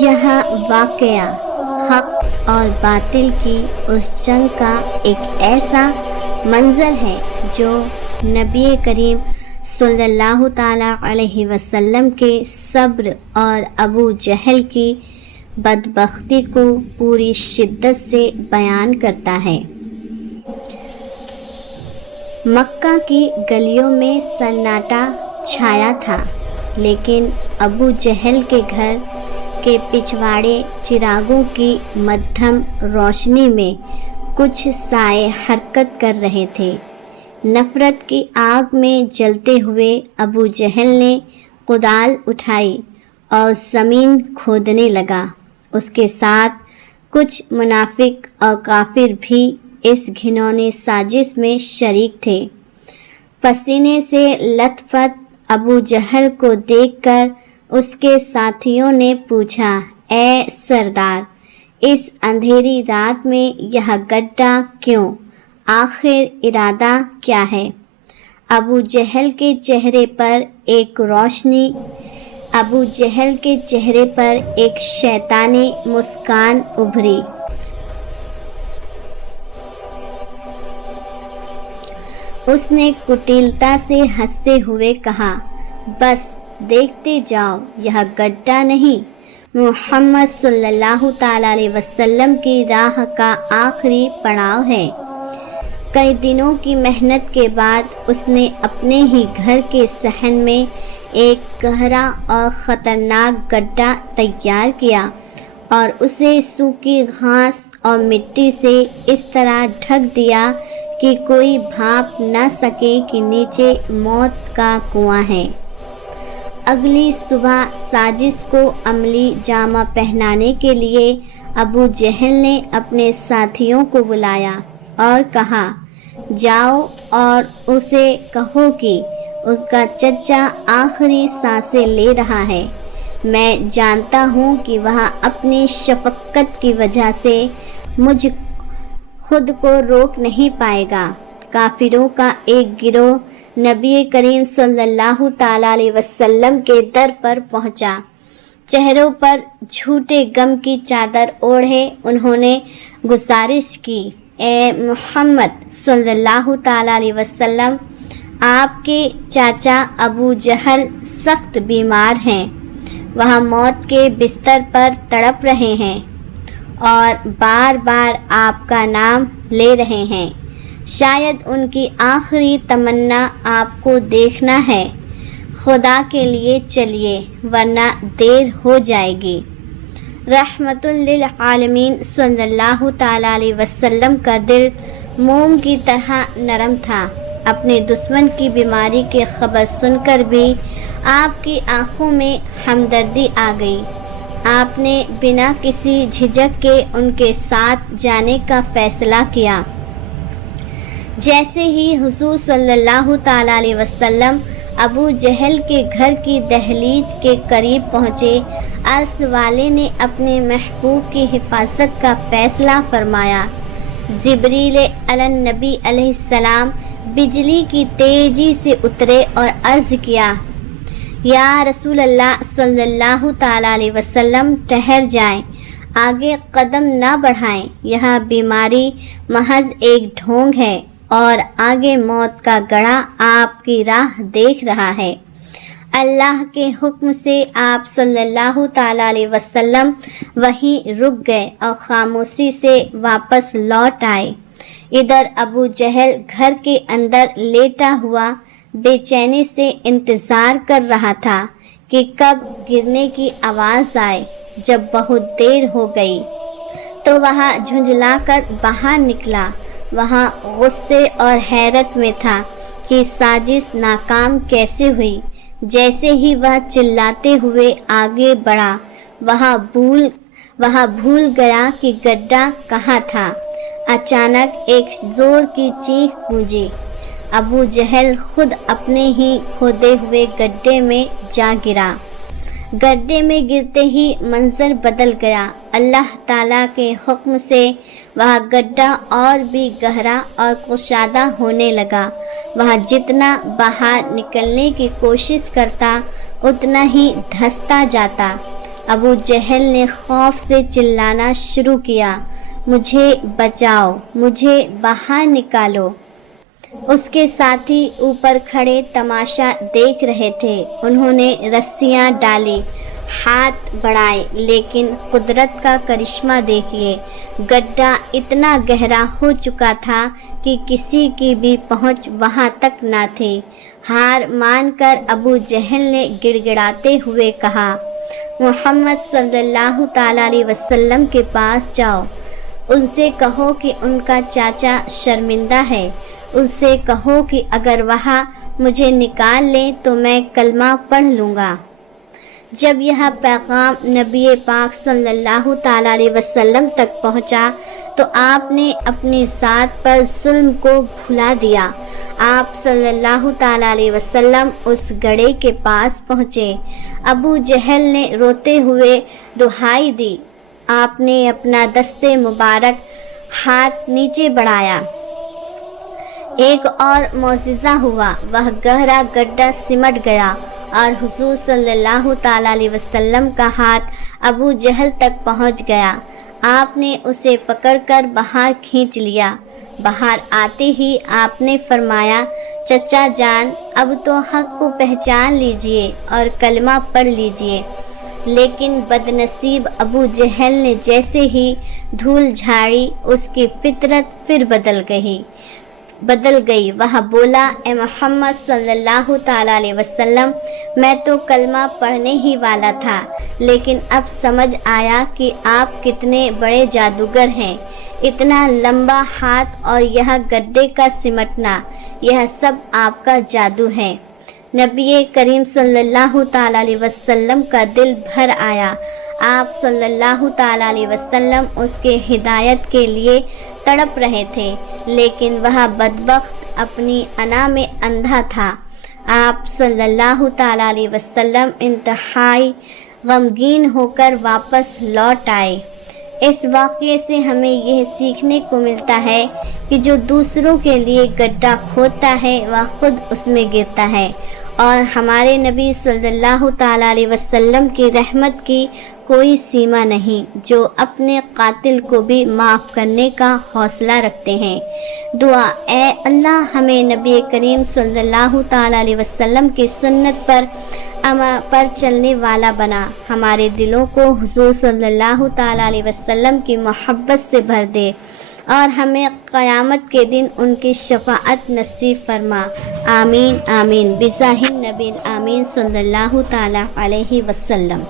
یہ واقعہ حق اور باطل کی اس جنگ کا ایک ایسا منظر ہے جو نبی کریم صلی اللہ تعالی علیہ وسلم کے صبر اور ابو جہل کی بدبختی کو پوری شدت سے بیان کرتا ہے۔ مکہ کی گلیوں میں سناٹا چھایا تھا، لیکن ابو جہل کے گھر کے پچھواڑے چراغوں کی مدھم روشنی میں کچھ سائے حرکت کر رہے تھے۔ نفرت کی آگ میں جلتے ہوئے ابو جہل نے کدال اٹھائی اور زمین کھودنے لگا۔ اس کے ساتھ کچھ منافق اور کافر بھی اس گھنونے سازش میں شریک تھے۔ پسینے سے لت پت ابو جہل کو دیکھ کر اس کے ساتھیوں نے پوچھا، اے سردار، اس اندھیری رات میں یہ گڈھا کیوں؟ آخر ارادہ کیا ہے؟ ابو جہل کے چہرے پر ایک شیطانی مسکان ابھری۔ اس نے کٹیلتا سے ہنستے ہوئے کہا، بس دیکھتے جاؤ، یہ گڈھا نہیں، محمد صلی اللہ تعالی علیہ وسلم کی راہ کا آخری پڑاؤ ہے۔ کئی دنوں کی محنت کے بعد اس نے اپنے ہی گھر کے صحن میں ایک گہرا اور خطرناک گڈھا تیار کیا اور اسے سوکھی گھاس اور مٹی سے اس طرح ڈھک دیا کہ کوئی بھاپ نہ سکے کہ نیچے موت کا کنواں ہے۔ اگلی صبح سازش کو عملی جامہ پہنانے کے لیے ابو جہل نے اپنے ساتھیوں کو بلایا اور کہا، جاؤ اور اسے کہو کہ اس کا چچا آخری سانسیں لے رہا ہے۔ میں جانتا ہوں کہ وہ اپنی شفقت کی وجہ سے مجھ خود کو روک نہیں پائے گا۔ کافروں کا ایک گروہ نبی کریم صلی اللہ تعالی علیہ وسلم کے در پر پہنچا۔ چہروں پر جھوٹے غم کی چادر اوڑھے انہوں نے گزارش کی، اے محمد صلی اللہ تعالی علیہ وسلم، آپ کے چاچا ابو جہل سخت بیمار ہیں، وہ موت کے بستر پر تڑپ رہے ہیں اور بار بار آپ کا نام لے رہے ہیں۔ شاید ان کی آخری تمنا آپ کو دیکھنا ہے۔ خدا کے لیے چلیے ورنہ دیر ہو جائے گی۔ رحمت للعالمین صلی اللہ تعالی علیہ وسلم کا دل موم کی طرح نرم تھا۔ اپنے دشمن کی بیماری کی خبر سن کر بھی آپ کی آنکھوں میں ہمدردی آ گئی۔ آپ نے بنا کسی جھجک کے ان کے ساتھ جانے کا فیصلہ کیا۔ جیسے ہی حضور صلی اللہ تعالی علیہ وسلم ابو جہل کے گھر کی دہلیز کے قریب پہنچے، عرش والے نے اپنے محبوب کی حفاظت کا فیصلہ فرمایا۔ جبریل علی النبی علیہ السلام بجلی کی تیزی سے اترے اور عرض کیا، یا رسول اللہ صلی اللہ تعالی علیہ وسلم، ٹھہر جائیں، آگے قدم نہ بڑھائیں، یہ بیماری محض ایک ڈھونگ ہے اور آگے موت کا گڑھا آپ کی راہ دیکھ رہا ہے۔ اللہ کے حکم سے آپ صلی اللہ تعالی علیہ وسلم وہیں رک گئے اور خاموشی سے واپس لوٹ آئے۔ ادھر ابو جہل گھر کے اندر لیٹا ہوا بے چینی سے انتظار کر رہا تھا کہ کب گرنے کی آواز آئے۔ جب بہت دیر ہو گئی تو وہ جھنجلا کر باہر نکلا۔ وہاں غصے اور حیرت میں تھا کہ سازش ناکام کیسے ہوئی۔ جیسے ہی وہ چلاتے ہوئے آگے بڑھا، وہ بھول گیا کہ گڈھا کہاں تھا۔ اچانک ایک زور کی چیخ گونجی۔ ابو جہل خود اپنے ہی کھودے ہوئے گڈھے میں جا گرا۔ گڈھے میں گرتے ہی منظر بدل گیا۔ اللہ تعالیٰ کے حکم سے وہ گڈھا اور بھی گہرا اور کشادہ ہونے لگا۔ وہ جتنا باہر نکلنے کی کوشش کرتا اتنا ہی دھنستا جاتا۔ ابو جہل نے خوف سے چلانا شروع کیا، مجھے بچاؤ، مجھے باہر نکالو۔ اس کے ساتھی اوپر کھڑے تماشا دیکھ رہے تھے۔ انہوں نے رسیاں ڈالی، ہاتھ بڑھائے، لیکن قدرت کا کرشمہ دیکھیے، گڈھا اتنا گہرا ہو چکا تھا کہ کسی کی بھی پہنچ وہاں تک نہ تھی۔ ہار مان کر ابو جہل نے گڑ گڑاتے ہوئے کہا، محمد صلی اللہ تعالیٰ علیہ وسلم کے پاس جاؤ، ان سے کہو کہ ان کا چاچا شرمندہ ہے، ان سے کہو کہ اگر وہاں مجھے نکال لیں تو میں کلمہ پڑھ لوں گا۔ جب یہ پیغام نبی پاک صلی اللہ تعالیٰ علیہ وسلم تک پہنچا تو آپ نے اپنی ذات پر ظلم کو بھلا دیا۔ آپ صلی اللہ تعالیٰ علیہ وسلم اس گڑھے کے پاس پہنچے۔ ابو جہل نے روتے ہوئے دہائی دی۔ آپ نے اپنا دست مبارک ہاتھ نیچے بڑھایا۔ ایک اور معجزہ ہوا، وہ گہرا گڈھا سمٹ گیا اور حضور صلی اللہ تعالیٰ علیہ وسلم کا ہاتھ ابو جہل تک پہنچ گیا۔ آپ نے اسے پکڑ کر باہر کھینچ لیا۔ باہر آتے ہی آپ نے فرمایا، چچا جان، اب تو حق کو پہچان لیجئے اور کلمہ پڑھ لیجئے۔ لیکن بدنصیب ابو جہل نے جیسے ہی دھول جھاڑی، اس کی فطرت پھر بدل گئی۔ وہ بولا، اے محمد صلی اللہ تعالیٰ علیہ وسلم، میں تو کلمہ پڑھنے ہی والا تھا، لیکن اب سمجھ آیا کہ آپ کتنے بڑے جادوگر ہیں۔ اتنا لمبا ہاتھ اور یہ گڈھے کا سمٹنا، یہ سب آپ کا جادو ہے۔ نبی کریم صلی اللہ تعالیٰ علیہ وسلم کا دل بھر آیا۔ آپ صلی اللہ تعالیٰ علیہ وسلم اس کے ہدایت کے لیے تڑپ رہے تھے، لیکن وہ بدبخت اپنی انا میں اندھا تھا۔ آپ صلی اللہ تعالیٰ علیہ وسلم انتہائی غمگین ہو کر واپس لوٹ آئے۔ اس واقعے سے ہمیں یہ سیکھنے کو ملتا ہے کہ جو دوسروں کے لیے گڈھا کھودتا ہے وہ خود اس میں گرتا ہے، اور ہمارے نبی صلی اللہ تعالیٰ علیہ وسلم کی رحمت کی کوئی سیما نہیں، جو اپنے قاتل کو بھی معاف کرنے کا حوصلہ رکھتے ہیں۔ دعا، اے اللہ ہمیں نبی کریم صلی اللہ تعالیٰ علیہ وسلم کی سنت پر چلنے والا بنا، ہمارے دلوں کو حضور صلی اللہ تعالیٰ علیہ وسلم کی محبت سے بھر دے، اور ہمیں قیامت کے دن ان کی شفاعت نصیب فرما۔ آمین آمین بجاہ النبی الامین صلی اللہ تعالیٰ علیہ وسلم۔